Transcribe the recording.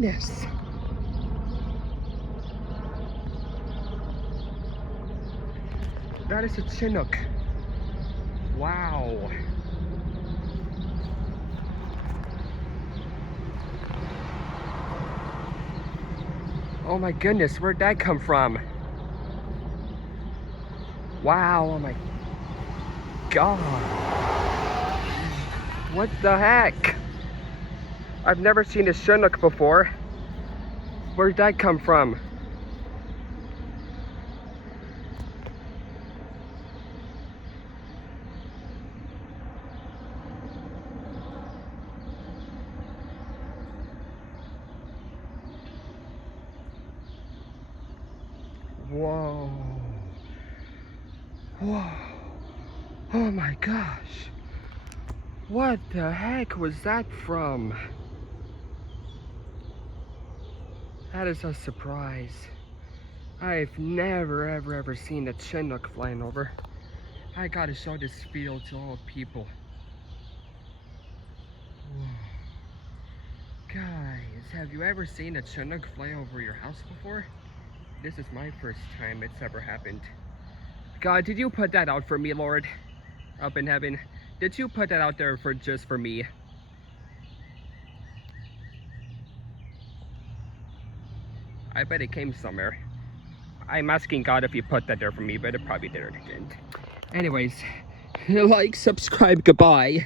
goodness. That is a Chinook. Wow. Oh my goodness, where'd that come from? Wow, oh my God. What the heck? I've never seen a Chinook before. Where'd that come from? Whoa. Whoa. Oh my gosh. What the heck was that from? That is a surprise. I've never ever seen a Chinook flying over. I gotta show this field to all people. Whoa. Guys, have you ever seen a Chinook fly over your house before? This is my first time it's ever happened. God, did you put that out for me, Lord? Up in heaven, did you put that out there for just for me? I bet it came somewhere. I'm asking God if he put that there for me, but it probably didn't. Anyways, like, subscribe, goodbye.